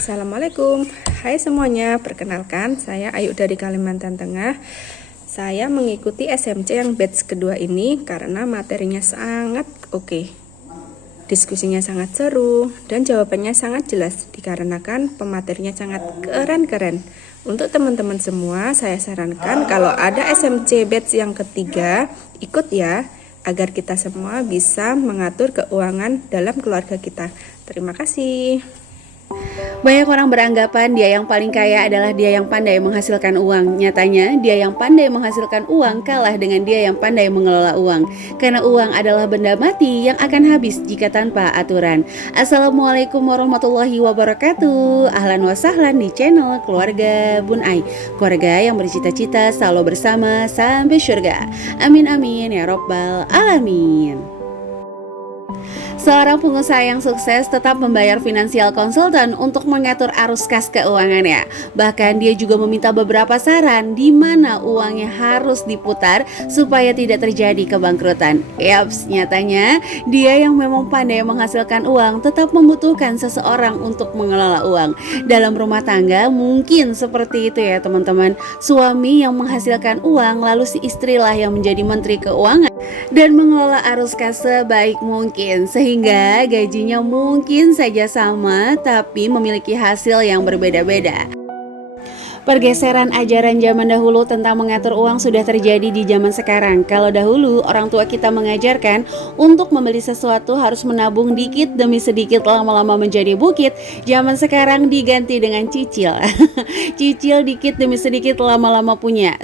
Assalamualaikum, hai semuanya, perkenalkan saya Ayu dari Kalimantan Tengah. Saya mengikuti SMC yang batch kedua ini karena materinya sangat oke. Diskusinya sangat seru dan jawabannya sangat jelas dikarenakan pematerinya sangat keren-keren. Untuk teman-teman semua saya sarankan kalau ada SMC batch yang ketiga, ikut ya, agar kita semua bisa mengatur keuangan dalam keluarga kita. Terima kasih. Banyak orang beranggapan dia yang paling kaya adalah dia yang pandai menghasilkan uang. Nyatanya, dia yang pandai menghasilkan uang kalah dengan dia yang pandai mengelola uang. Karena uang adalah benda mati yang akan habis jika tanpa aturan. Assalamualaikum warahmatullahi wabarakatuh. Ahlan wa sahlan di channel Keluarga Bun Ai. Keluarga yang bercita-cita selalu bersama sampai surga. Amin amin ya robbal alamin. Seorang pengusaha yang sukses tetap membayar financial consultant untuk mengatur arus kas keuangannya. Bahkan dia juga meminta beberapa saran di mana uangnya harus diputar supaya tidak terjadi kebangkrutan. Yaps, nyatanya dia yang memang pandai menghasilkan uang tetap membutuhkan seseorang untuk mengelola uang. Dalam rumah tangga mungkin seperti itu ya teman-teman. Suami yang menghasilkan uang lalu si istrilah yang menjadi menteri keuangan dan mengelola arus kas sebaik mungkin, sehingga gajinya mungkin saja sama tapi memiliki hasil yang berbeda-beda. Pergeseran ajaran zaman dahulu tentang mengatur uang sudah terjadi di zaman sekarang. Kalau dahulu orang tua kita mengajarkan untuk membeli sesuatu harus menabung dikit demi sedikit lama-lama menjadi bukit. Zaman sekarang diganti dengan cicil. Cicil dikit demi sedikit lama-lama punya.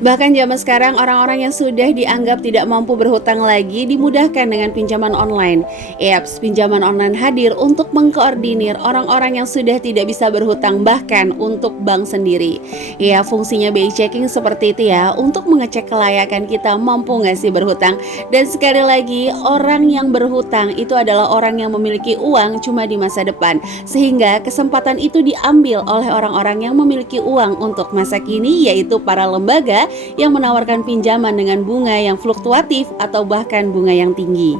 Bahkan zaman sekarang orang-orang yang sudah dianggap tidak mampu berhutang lagi dimudahkan dengan pinjaman online. Apps pinjaman online hadir untuk mengkoordinir orang-orang yang sudah tidak bisa berhutang bahkan untuk bank sendiri. Ya, fungsinya BI checking seperti itu ya, untuk mengecek kelayakan kita mampu nggak sih berhutang. Dan sekali lagi, orang yang berhutang itu adalah orang yang memiliki uang cuma di masa depan, sehingga kesempatan itu diambil oleh orang-orang yang memiliki uang untuk masa kini, yaitu para lembaga yang menawarkan pinjaman dengan bunga yang fluktuatif atau bahkan bunga yang tinggi.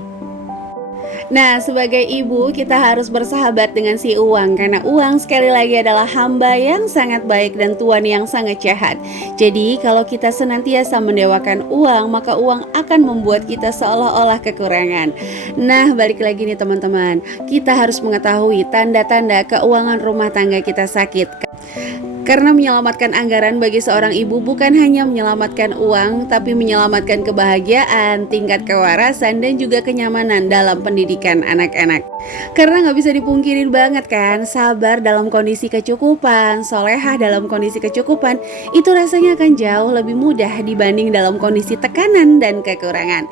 Nah, sebagai ibu kita harus bersahabat dengan si uang, karena uang sekali lagi adalah hamba yang sangat baik dan tuan yang sangat jahat. Jadi kalau kita senantiasa mendewakan uang, maka uang akan membuat kita seolah-olah kekurangan. Nah, balik lagi nih teman-teman, kita harus mengetahui tanda-tanda keuangan rumah tangga kita sakit. Karena menyelamatkan anggaran bagi seorang ibu bukan hanya menyelamatkan uang, tapi menyelamatkan kebahagiaan, tingkat kewarasan, dan juga kenyamanan dalam pendidikan anak-anak. Karena nggak bisa dipungkiri banget kan, sabar dalam kondisi kecukupan, solehah dalam kondisi kecukupan, itu rasanya akan jauh lebih mudah dibanding dalam kondisi tekanan dan kekurangan.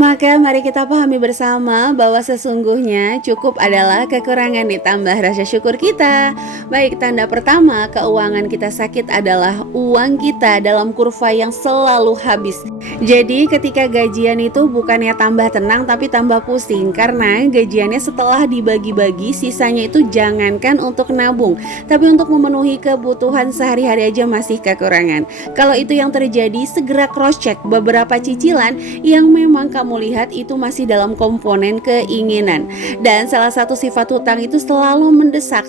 Maka mari kita pahami bersama bahwa sesungguhnya cukup adalah kekurangan ditambah rasa syukur kita. Baik, tanda pertama keuangan kita sakit adalah uang kita dalam kurva yang selalu habis. Jadi ketika gajian itu bukannya tambah tenang tapi tambah pusing, karena gajiannya setelah dibagi-bagi sisanya itu jangankan untuk nabung, tapi untuk memenuhi kebutuhan sehari-hari aja masih kekurangan. Kalau itu yang terjadi, segera cross check beberapa cicilan yang memang kamu lihat itu masih dalam komponen keinginan. Dan salah satu sifat hutang itu selalu mendesak,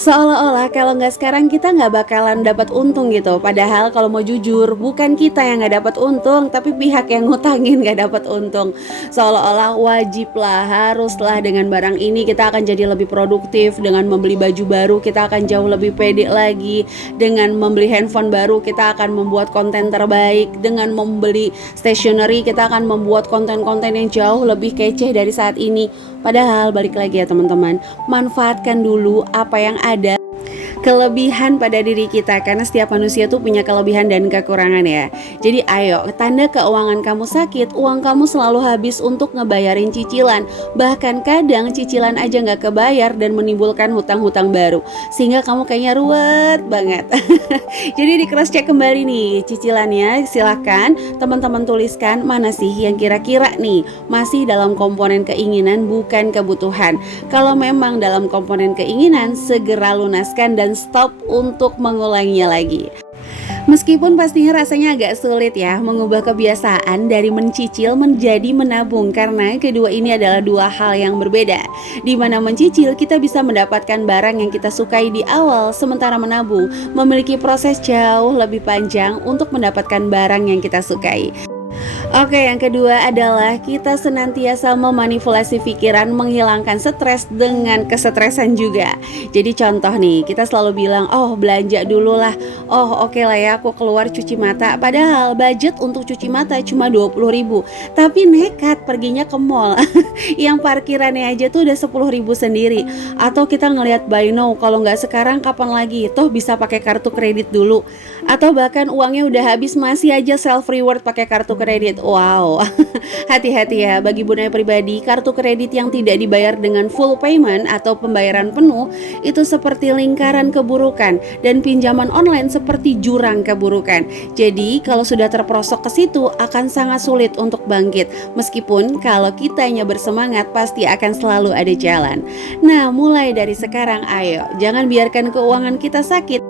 seolah-olah kalau nggak sekarang kita nggak bakalan dapat untung gitu. Padahal kalau mau jujur, bukan kita yang nggak dapat untung, tapi pihak yang ngutangin nggak dapat untung. Seolah-olah wajiblah, haruslah dengan barang ini kita akan jadi lebih produktif. Dengan membeli baju baru kita akan jauh lebih pede lagi. Dengan membeli handphone baru kita akan membuat konten terbaik. Dengan membeli stationery kita akan membuat konten-konten yang jauh lebih kece dari saat ini. Padahal balik lagi ya teman-teman, manfaatkan dulu apa yang ada, kelebihan pada diri kita, karena setiap manusia tuh punya kelebihan dan kekurangan ya. Jadi ayo, tanda keuangan kamu sakit, uang kamu selalu habis untuk ngebayarin cicilan. Bahkan kadang cicilan aja gak kebayar dan menimbulkan hutang-hutang baru, sehingga kamu kayaknya ruwet banget. Jadi di cross check kembali nih cicilannya. Silahkan teman-teman tuliskan mana sih yang kira-kira nih masih dalam komponen keinginan bukan kebutuhan. Kalau memang dalam komponen keinginan, segera lunaskan dan stop untuk mengulanginya lagi. Meskipun pastinya rasanya agak sulit ya mengubah kebiasaan dari mencicil menjadi menabung, karena kedua ini adalah dua hal yang berbeda. Di mana mencicil kita bisa mendapatkan barang yang kita sukai di awal, sementara menabung memiliki proses jauh lebih panjang untuk mendapatkan barang yang kita sukai. Oke, yang kedua adalah kita senantiasa memanipulasi pikiran, menghilangkan stres dengan kesetresan juga. Jadi contoh nih, kita selalu bilang, oh belanja dulu lah, oh oke lah ya aku keluar cuci mata. Padahal budget untuk cuci mata cuma 20.000, tapi nekat perginya ke mall yang parkirannya aja tuh udah 10.000 sendiri. Atau kita ngelihat buy now, kalau nggak sekarang kapan lagi, toh bisa pakai kartu kredit dulu. Atau bahkan uangnya udah habis masih aja self reward pakai kartu kredit. Wow, hati-hati ya, bagi Bun Ai pribadi, kartu kredit yang tidak dibayar dengan full payment atau pembayaran penuh itu seperti lingkaran keburukan, dan pinjaman online seperti jurang keburukan. Jadi kalau sudah terperosok ke situ akan sangat sulit untuk bangkit. Meskipun kalau kitanya bersemangat pasti akan selalu ada jalan. Nah, mulai dari sekarang ayo jangan biarkan keuangan kita sakit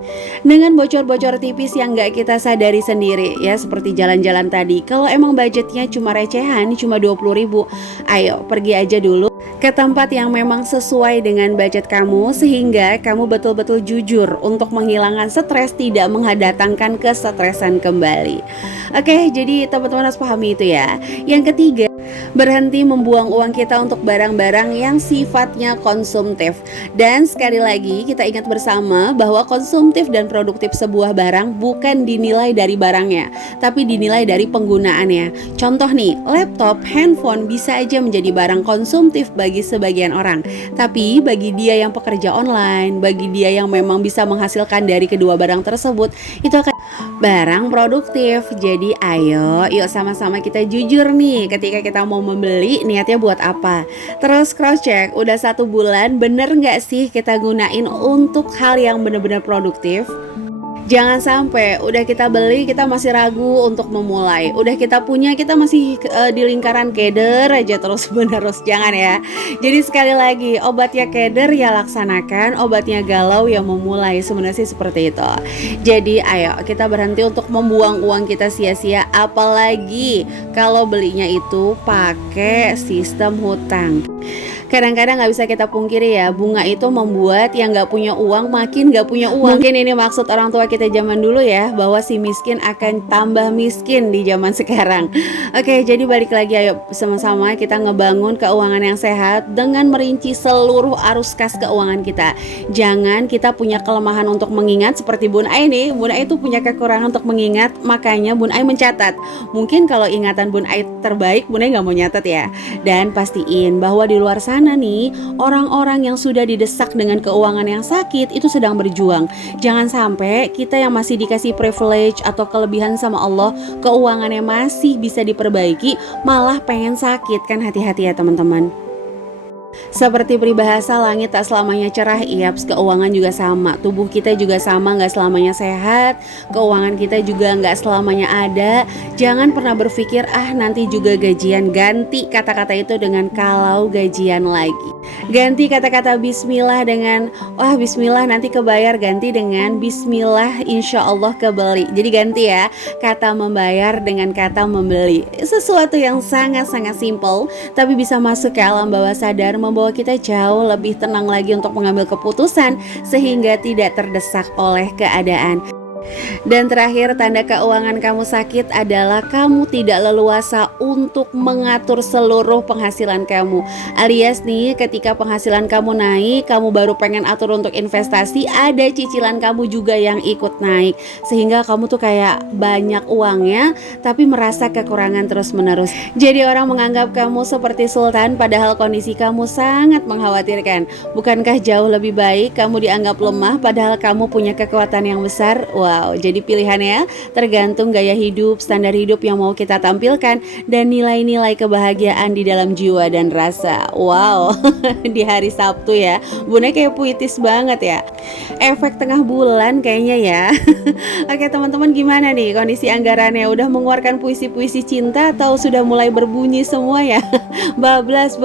dengan bocor-bocor tipis yang gak kita sadari sendiri ya, seperti jalan-jalan tadi. Kalau emang budgetnya cuma recehan, cuma 20.000, ayo pergi aja dulu ke tempat yang memang sesuai dengan budget kamu, sehingga kamu betul-betul jujur untuk menghilangkan stres, tidak mendatangkan kesetresan kembali. Oke, jadi teman-teman harus pahami itu ya. Yang ketiga, berhenti membuang uang kita untuk barang-barang yang sifatnya konsumtif. Dan sekali lagi kita ingat bersama bahwa konsumtif dan produktif sebuah barang bukan dinilai dari barangnya, tapi dinilai dari penggunaannya. Contoh nih, laptop, handphone bisa aja menjadi barang konsumtif bagi sebagian orang, tapi bagi dia yang pekerja online, bagi dia yang memang bisa menghasilkan dari kedua barang tersebut, itu akan barang produktif. Jadi ayo yuk sama-sama kita jujur nih, ketika kita mau membeli niatnya buat apa. Terus cross check, udah 1 bulan bener gak sih kita gunain untuk hal yang bener-bener produktif. Jangan sampai udah kita beli kita masih ragu untuk memulai, udah kita punya kita masih di lingkaran keder aja terus menerus. Jangan ya. Jadi sekali lagi, obatnya keder ya laksanakan, obatnya galau ya memulai. Sebenarnya sih seperti itu. Jadi ayo kita berhenti untuk membuang uang kita sia-sia, apalagi kalau belinya itu pakai sistem hutang. Kadang-kadang gak bisa kita pungkiri ya, bunga itu membuat yang gak punya uang makin gak punya uang. Mungkin ini maksud orang tua kita zaman dulu ya, bahwa si miskin akan tambah miskin di zaman sekarang. Oke, jadi balik lagi, ayo sama-sama kita ngebangun keuangan yang sehat dengan merinci seluruh arus kas keuangan kita. Jangan kita punya kelemahan untuk mengingat, seperti Bun Ai nih. Bun Ai itu punya kekurangan untuk mengingat, makanya Bun Ai mencatat. Mungkin kalau ingatan Bun Ai terbaik, Bun Ai gak mau nyatet ya. Dan pastiin bahwa di luar sana nih, orang-orang yang sudah didesak dengan keuangan yang sakit itu sedang berjuang. Jangan sampai kita yang masih dikasih privilege atau kelebihan sama Allah, keuangannya masih bisa diperbaiki, malah pengen sakit kan. Hati-hati ya teman-teman. Seperti peribahasa, langit tak selamanya cerah, iaps, keuangan juga sama. Tubuh kita juga sama, gak selamanya sehat. Keuangan kita juga gak selamanya ada. Jangan pernah berpikir, nanti juga gajian. Ganti kata-kata itu dengan kalau gajian lagi. Ganti kata-kata bismillah dengan wah bismillah nanti kebayar, ganti dengan bismillah insya Allah kebeli. Jadi ganti ya kata membayar dengan kata membeli. Sesuatu yang sangat-sangat simple, tapi bisa masuk ke alam bawah sadar, membawa kita jauh lebih tenang lagi untuk mengambil keputusan sehingga tidak terdesak oleh keadaan. Dan terakhir, tanda keuangan kamu sakit adalah kamu tidak leluasa untuk mengatur seluruh penghasilan kamu. Alias nih, ketika penghasilan kamu naik, kamu baru pengen atur untuk investasi, ada cicilan kamu juga yang ikut naik. Sehingga kamu tuh kayak banyak uangnya, tapi merasa kekurangan terus menerus. Jadi orang menganggap kamu seperti sultan, padahal kondisi kamu sangat mengkhawatirkan. Bukankah jauh lebih baik kamu dianggap lemah, padahal kamu punya kekuatan yang besar? Wow, jadi pilihannya tergantung gaya hidup, standar hidup yang mau kita tampilkan, dan nilai-nilai kebahagiaan di dalam jiwa dan rasa. Wow, di hari Sabtu ya, Bun Ai kayak puitis banget ya. Efek tengah bulan kayaknya ya. Oke teman-teman, gimana nih kondisi anggarannya? Udah mengeluarkan puisi-puisi cinta atau sudah mulai berbunyi semua ya? Bablas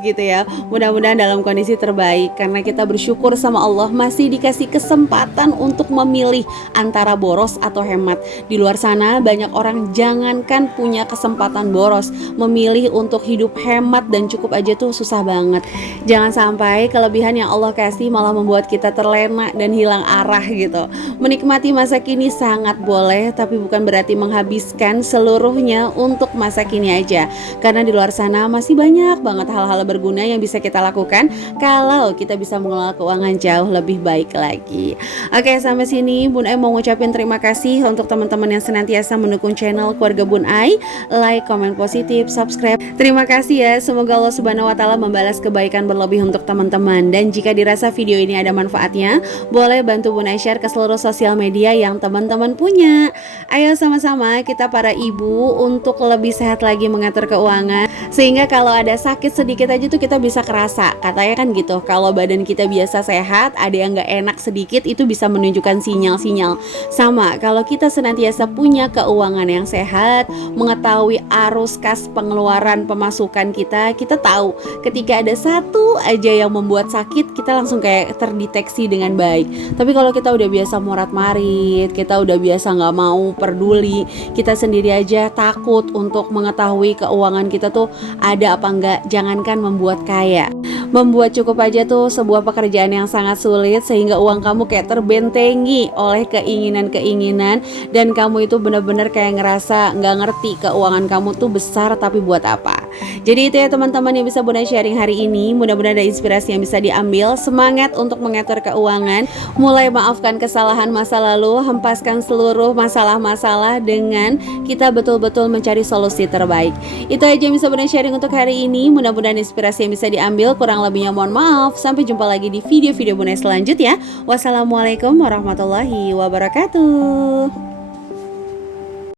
gitu ya. Mudah-mudahan dalam kondisi terbaik, karena kita bersyukur sama Allah masih dikasih kesempatan untuk memilih antara kita boros atau hemat. Di luar sana banyak orang jangankan punya kesempatan boros, memilih untuk hidup hemat dan cukup aja tuh susah banget. Jangan sampai kelebihan yang Allah kasih malah membuat kita terlena dan hilang arah gitu. Menikmati masa kini sangat boleh, tapi bukan berarti menghabiskan seluruhnya untuk masa kini aja. Karena di luar sana masih banyak banget hal-hal berguna yang bisa kita lakukan kalau kita bisa mengelola keuangan jauh lebih baik lagi. Oke, sampai sini Bun Ai mau ngucapin terima kasih untuk teman-teman yang senantiasa mendukung channel keluarga Bun Ai, like, komen positif, subscribe. Terima kasih ya. Semoga Allah Subhanahu wa taala membalas kebaikan berlebih untuk teman-teman. Dan jika dirasa video ini ada manfaatnya, boleh bantu Bun Ai share ke seluruh sosial media yang teman-teman punya. Ayo sama-sama kita para ibu untuk lebih sehat lagi mengatur keuangan, sehingga kalau ada sakit sedikit aja tuh kita bisa kerasa. Katanya kan gitu, kalau badan kita biasa sehat, ada yang gak enak sedikit itu bisa menunjukkan sinyal-sinyal. Sama, kalau kita senantiasa punya keuangan yang sehat, mengetahui arus kas pengeluaran pemasukan kita tahu ketika ada satu aja yang membuat sakit, kita langsung kayak terdeteksi dengan baik. Tapi kalau kita udah biasa morat-marit, kita udah biasa gak mau peduli, kita sendiri aja takut untuk mengetahui keuangan kita tuh ada apa enggak. Jangankan membuat kaya, membuat cukup aja tuh sebuah pekerjaan yang sangat sulit, sehingga uang kamu kayak terbentengi oleh keinginan-keinginan, dan kamu itu benar-benar kayak ngerasa nggak ngerti keuangan kamu tuh besar tapi buat apa. Jadi itu ya teman-teman yang bisa Bunda sharing hari ini. Mudah-mudahan ada inspirasi yang bisa diambil. Semangat untuk mengatur keuangan, mulai maafkan kesalahan masa lalu, hempaskan seluruh masalah-masalah dengan kita betul-betul mencari solusi terbaik. Itu aja yang bisa Bunda sharing untuk hari ini. Mudah-mudahan inspirasi yang bisa diambil. Kurang lebihnya mohon maaf. Sampai jumpa lagi di video-video Bunda selanjutnya. Wassalamualaikum warahmatullahi wabarakatuh.